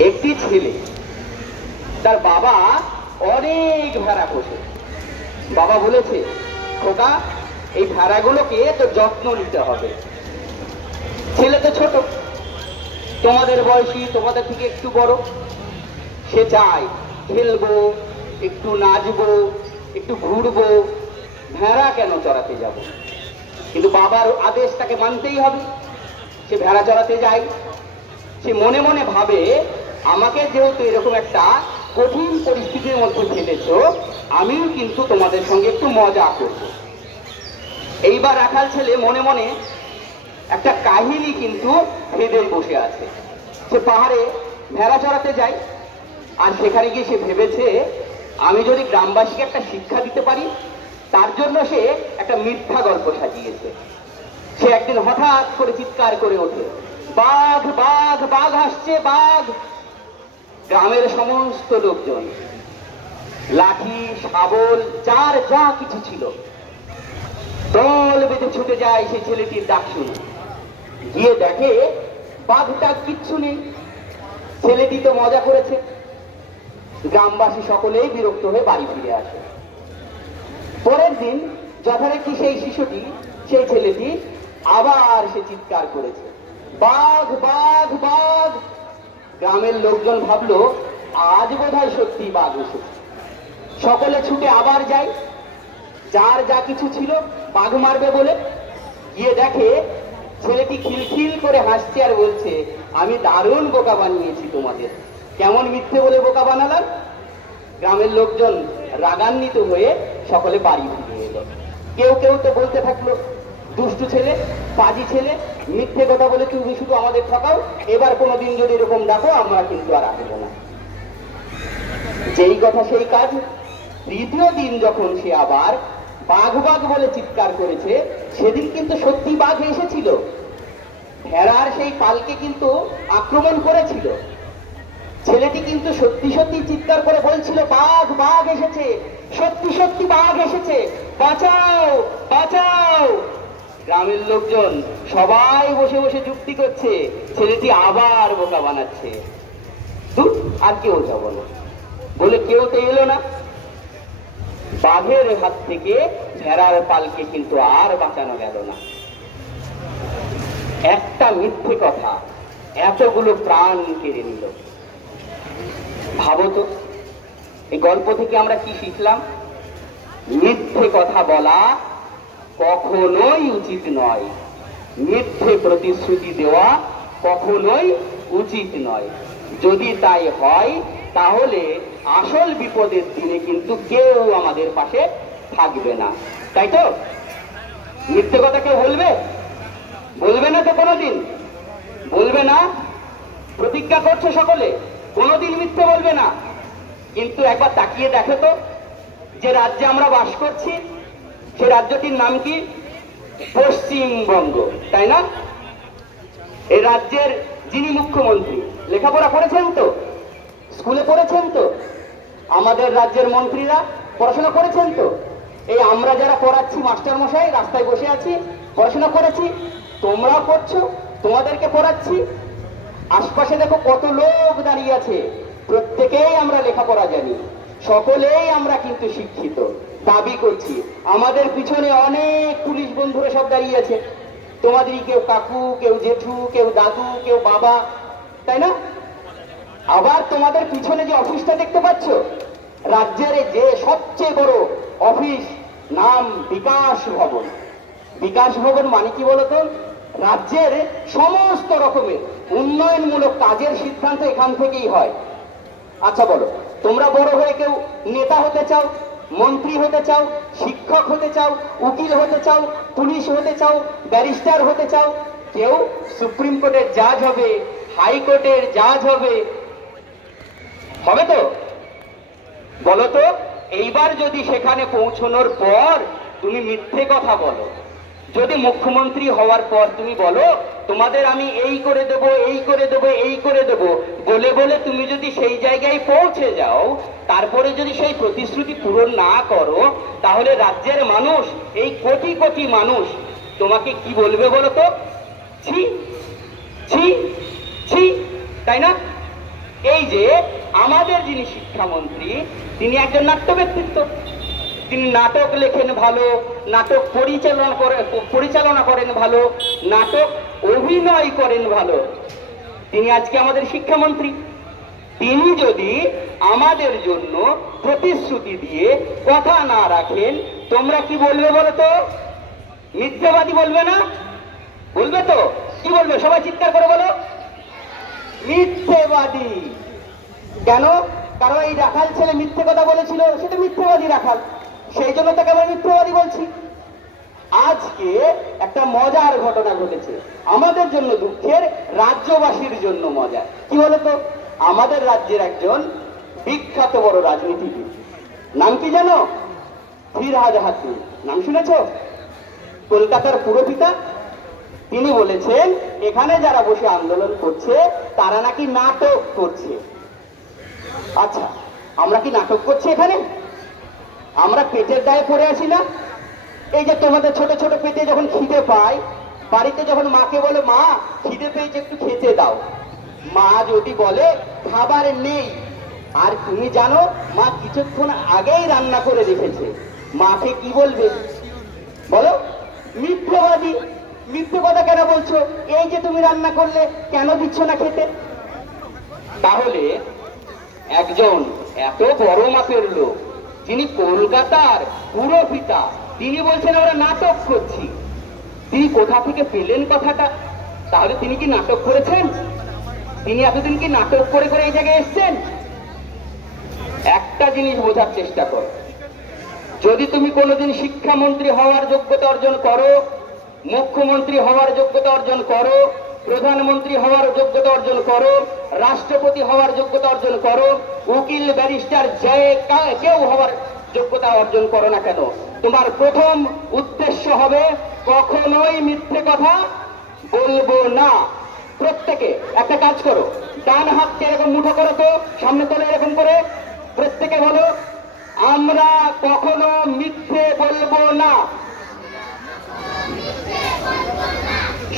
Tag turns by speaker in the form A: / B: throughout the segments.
A: একটি ছেলে। তার বাবা অনেক ভেড়া পোষে। বাবা বলেছে, খোকা, এই ভেড়াগুলোকে তো যত্ন নিতে হবে। ছেলে তো ছোট। তোমাদের বয়সী, তোমাদের থেকে একটু বড়। সে চায় খেলব, একটু নাচবো, একটু ঘুরবো। ভেড়া কেন চড়াতে যাব? কিন্তু বাবার আদেশ তাকে মানতেই হবে। সে ভেড়া চড়াতে যায়। সে মনে মনে ভাবে আমাকে যেহেতু এরকম একটা কঠিন পরিস্থিতির মধ্যে ফেলেছ, আমিও কিন্তু তোমাদের সঙ্গে একটু মজা করব। এইবার রাখাল ছেলে মনে মনে একটা কাহিনী কিন্তু ভেবে বসে আছে। সে পাহাড়ে ভেড়া চড়াতে যায়, আর সেখানে গিয়ে সে ভেবেছে, আমি যদি গ্রামবাসীকে একটা শিক্ষা দিতে পারি, তার জন্য সে একটা মিথ্যা গল্প সাজিয়েছে। সে একদিন হঠাৎ করে চিৎকার করে ওঠে, বাঘ বাঘ বাঘ আসছে, বাঘ! গ্রামের সমস্ত লোকজন, লাঠি, শাবল, যার যা কিছু ছিল, দল বেঁধে ছুটে যায় সেই ছেলেটির ডাক শুনে। গিয়ে দেখে, বাঘটা কিচ্ছু নেই। ছেলেটি তো মজা করেছে। গ্রামবাসী সকলেই বিরক্ত হয়ে বাড়ি ফিরে আসে। পরের দিন যথারীতি সেই শিশুটি, সেই ছেলেটি আবার সে চিৎকার করেছে। বাঘ বাঘ বাঘ! গ্রামের লোকজন ভাবলো, আজ বোধহয় সত্যি বাঘ এসেছে সকলে ছুটে আবার যায়। যার যা কিছু ছিল বাঘ মারবে বলে। গিয়ে দেখে ছেলেটি খিলখিল করে হাসছে আর বলছে, আমি দারুণ বোকা বানিয়েছি তোমাদের। কেমন মিথ্যে বলে বোকা বানালাম? গ্রামের লোকজন রাগান্বিত হয়ে সকলে বাড়ি ফিরে এলো। কেউ কেউ তো বলতে থাকল দুষ্টু ছেলে, পাজি ছেলে, মিথ্যে কথা বলে তুমি শুধু আমাদের ঠকাও, এবার কোনোদিন যদি এরকম ডাকো আমরা কিন্তু আর আসব না। যেই কথা সেই কাজ, তৃতীয় দিন যখন সে আবার বাঘ বাঘ বলে চিৎকার করেছে, সেদিন কিন্তু সত্যি বাঘ এসেছিল। ভেড়ার সেই পালকে কিন্তু আক্রমণ করেছিল। ছেলেটি কিন্তু সত্যি সত্যি চিৎকার করে বলছিল, বাঘ বাঘ এসেছে, সত্যি সত্যি বাঘ এসেছে, বাঁচাও বাঁচাও! গ্রামের লোকজন সবাই বসে বসে যুক্তি করছে, ছেলেটি আবার বোকা বানাচ্ছে। আর কেউ যাব না। বলে কেউ তো এলো না। বাঘের হাত থেকে ভেড়ার পালকে কিন্তু আর বাঁচানো গেল না। একটা মিথ্যে কথা এতগুলো প্রাণ কেড়ে নিল। ভাবো তো, এই গল্প থেকে আমরা কি শিখলাম? মিথ্যে কথা বলা কখনোই উচিত নয়। মিথ্যে প্রতিশ্রুতি দেওয়া কখনোই উচিত নয়। যদি তাই হয়, তাহলে আসল বিপদের দিনে কিন্তু কেউ আমাদের পাশে থাকবে না। তাই তো? মিথ্যে কথা কেউ বলবে? বলবে না তো কোনোদিন? বলবে না? প্রতিজ্ঞা করছে সকলে? কোনোদিন মিথ্যে বলবে না। কিন্তু একবার তাকিয়ে দেখো তো, যে রাজ্যে আমরা বাস করছি সে রাজ্যটির নাম কি? পশ্চিমবঙ্গ, তাই না? এই রাজ্যের যিনি মুখ্যমন্ত্রী, লেখাপড়া করেছেন তো? স্কুলে পড়েছেন তো? আমাদের রাজ্যের মন্ত্রীরা পড়াশোনা করেছেন তো? এই আমরা যারা পড়াচ্ছি, মাস্টার মশাই, রাস্তায় বসে আছি, পড়াশোনা করেছি, তোমরাও করছ তোমাদেরকে পড়াচ্ছি। আশপাশে দেখো কত লোক দাঁড়িয়ে আছে, প্রত্যেকেই আমরা লেখাপড়া জানি, সকলেই আমরা কিন্তু শিক্ষিত। দাবি করছি। আমাদের পিছনে অনেক পুলিশ বন্ধুরা সব দাঁড়িয়ে আছে। তোমাদেরই কেউ কাকু, কেউ জেঠু, কেউ দাদু, কেউ বাবা, তাই না? আবার তোমাদের পিছনে যে অফিসটা দেখতে পাচ্ছ, রাজ্যের যে সবচেয়ে বড় অফিস, নাম বিকাশ ভবন। বিকাশ ভবন মানে কি বলতো? রাজ্যের সমস্ত রকমের উন্নয়নমূলক কাজের সিদ্ধান্ত এখান থেকেই হয়। আচ্ছা বলো, তোমরা বড় হয়ে কেউ নেতা হতে চাও? মন্ত্রী হতে চাও, শিক্ষক হতে চাও, উকিল হতে চাও, পুলিশ হতে চাও, ব্যারিস্টার হতে চাও, কেউ সুপ্রিম কোর্টের জাজ হবে, হাইকোর্টের জাজ হবে। হবে তো? বলো তো, এইবার যদি সেখানে পৌঁছানোর পর তুমি মিথ্যে কথা বলো। যদি মুখ্যমন্ত্রী হওয়ার পর তুমি বলো, তোমাদের আমি এই করে দেব, এই করে দেব, এই করে দেব, বলে বলে তুমি যদি সেই জায়গায় পৌঁছে যাও, তারপরে যদি সেই প্রতিশ্রুতি পূরণ না করো, তাহলে রাজ্যের মানুষ, এই কোটি কোটি মানুষ, তোমাকে কি বলবে বলো তো? ছি ছি ছি, তাই না? এই যে আমাদের যিনি শিক্ষামন্ত্রী, তিনি একজন নাট্য ব্যক্তিত্ব তিনি নাটক লেখেন ভালো, নাটক পরিচালনা করে, পরিচালনা করেন ভালো, নাটক অভিনয় করেন ভালো। তিনি আজকে আমাদের শিক্ষামন্ত্রী। তিনি যদি আমাদের জন্য প্রতিশ্রুতি দিয়ে কথা না রাখেন, তোমরা কি বলবে বলো তো? মিথ্যাবাদী বলবে না? বলবে তো? কি বলবে? সবাই চিৎকার করে বলো। মিথ্যেবাদী। কেন? কারণ এই রাখাল ছেলে মিথ্যে কথা বলেছিল সেটা মিথ্যেবাদী রাখাল। সেই জন্য তাকে আমরা মিথ্যেবাদী বলছি। আজকে একটা মজার ঘটনা ঘটেছে। আমাদের জন্য দুঃখের, রাজ্যবাসীর জন্য মজা কি বলতো? আমাদের রাজ্যের একজন বিখ্যাত বড় রাজনীতিবিদ। নাম কি জানো? ফিরহাদ হাসিন নাম শুনেছ? কলকাতার পুরপিতা তিনি বলেছেন, এখানে যারা বসে আন্দোলন করছে, তারা নাকি নাটক করছে। আচ্ছা আমরা কি নাটক করছি এখানে? আমরা পেটের দায়ে পড়ে আছি না এই যে তোমাদের ছোট ছোট পেটে যখন খিদে পায়, বাড়িতে যখন মাকে বলে, মা, খিদে পেয়েছে, একটু খেতে দাও। মা যদি বলে, খাবার নেই। আর তুমি জানো, মা কিছুক্ষণ আগেই রান্না করে রেখেছে। মাকে কি বলবে? বলো। মিথ্যেবাদী মিথ্যে কথা কেন বলছো? এই যে তুমি রান্না করলে, কেন দিচ্ছ না খেতে? তাহলে একজন এত বড় মাপের লোক যিনি কলকাতার পুরো পিতা তিনি বলছেন, আমরা নাটক করছি। তিনি কোথা থেকে পেলেন কথাটা? তাহলে তিনি কি নাটক করেছেন? তিনি এতদিন কি নাটক করে করে এই জায়গায় এসছেন? একটা জিনিস বোঝার চেষ্টা করো। যদি তুমি কোনোদিন শিক্ষামন্ত্রী হওয়ার যোগ্যতা অর্জন করো, মুখ্যমন্ত্রী হওয়ার যোগ্যতা অর্জন করো প্রধানমন্ত্রী হওয়ার যোগ্যতা অর্জন করো, রাষ্ট্রপতি হওয়ার যোগ্যতা অর্জন করো, উকিল, ব্যারিস্টার, যে কেউ হওয়ার যোগ্যতা অর্জন করো না কেন। তোমার প্রথম উদ্দেশ্য হবে কখনোই মিথ্যে কথা বলব না। প্রত্যেকে একটা কাজ করো, ডান হাতকে এরকম মুঠো করো তো, সামনে তোলে এরকম করে, প্রত্যেকে বলো, আমরা কখনো মিথ্যে বলব না।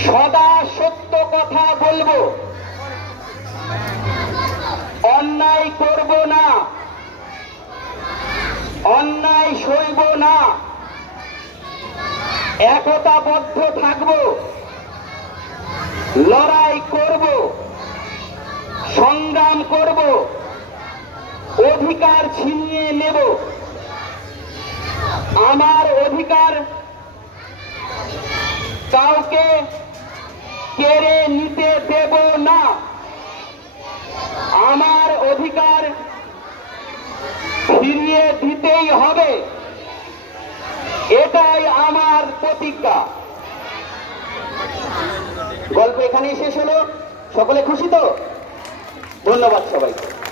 A: সদা সত্য কথা বলব। অন্যায় করব না। অন্যায় সইব না। একতাবদ্ধ থাকব। লড়াই করব। সংগ্রাম করব। অধিকার ছিনিয়ে নেব। আমার অধিকার কাউকে কেড়ে নিতে দেব না। আমার অধিকার ফিরিয়ে দিতেই হবে। এটাই আমার প্রতিজ্ঞা। গল্প এখানেই শেষ হলো। সকলে খুশি তো? ধন্যবাদ সবাইকে।